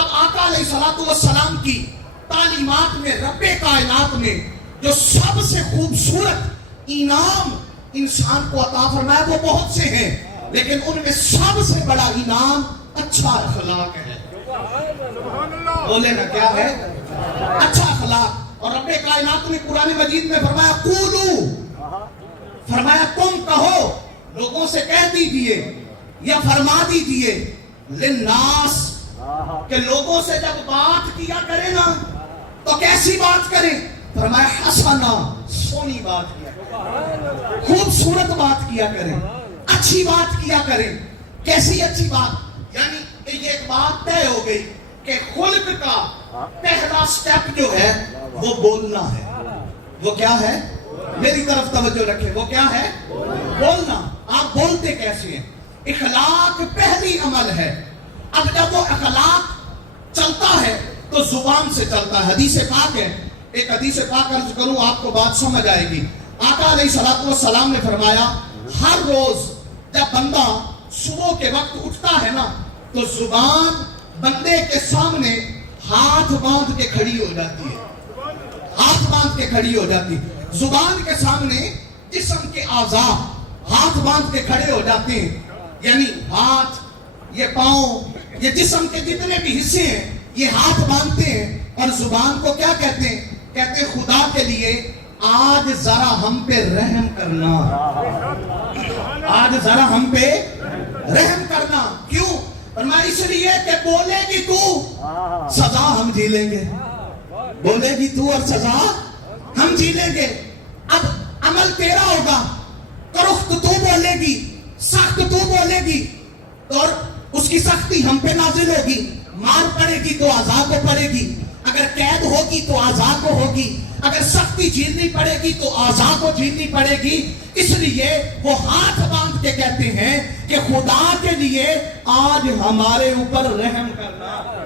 اب آقا علیہ السلام کی تعلیمات میں رب کائنات نے جو سب سے خوبصورت انعام انسان کو عطا فرمایا وہ بہت سے ہیں، لیکن ان میں سب سے بڑا انعام اچھا اخلاق ہے۔ بولے نا کیا ہے؟ اچھا اخلاق۔ اور رب کائنات نے قرآن مجید میں فرمایا قولو، فرمایا تم کہو، لوگوں سے کہہ دیجئے یا فرما دیجئے، للناس، کہ لوگوں سے جب بات کیا کرے نا تو کیسی بات کریں؟ فرمایا حسنا، سونی بات کیا کریں، خوبصورت بات کیا کریں، اچھی بات کیا کریں۔ کیسی اچھی بات؟ یعنی یہ ایک بات طے ہو گئی کہ خلق کا پہلا سٹیپ جو ہے وہ بولنا ہے۔ وہ کیا ہے؟ میری طرف توجہ رکھیں، وہ کیا ہے؟ بولنا۔ آپ بولتے کیسے ہیں؟ اخلاق پہلی عمل ہے۔ اب جب وہ اخلاق چلتا ہے تو زبان سے چلتا ہے۔ حدیث پاک ہے، ایک حدیث پاک عرض کروں آپ کو بات سمجھ آئے گی۔ آقا علیہ السلام نے فرمایا ہر روز جب بندہ صبح کے وقت اٹھتا ہے نا تو زبان بندے کے سامنے ہاتھ باندھ کے کھڑی ہو جاتی ہے، ہاتھ باندھ کے کھڑی ہو جاتی ہے۔ زبان کے سامنے جسم کے اعضاء ہاتھ باندھ کے کھڑے ہو جاتے ہیں، یعنی ہاتھ، یہ پاؤں، یہ جسم کے جتنے بھی حصے ہیں یہ ہاتھ باندھتے ہیں اور زبان کو کیا کہتے ہیں؟ کہتے ہیں خدا کے لیے آج ذرا ہم پہ رحم کرنا، آج ذرا ہم پہ رحم کرنا۔ کیوں؟ فرمایا اس لیے کہ بولے گی تو سزا ہم جھیلیں گے، بولے گی تو اور سزا ہم جھیلیں گے۔ اب عمل تیرا ہوگا، کرخت تو بولے گی، سخت تو بولے گی اور اس کی سختی ہم پہ نازل ہوگی۔ مار پڑے گی تو اعضاء کو پڑے گی، اگر قید ہوگی تو اعضاء کو ہوگی، اگر سختی جھیلنی پڑے گی تو اعضاء کو جھیلنی پڑے گی۔ اس لیے وہ ہاتھ باندھ کے کہتے ہیں کہ خدا کے لیے آج ہمارے اوپر رحم کرنا۔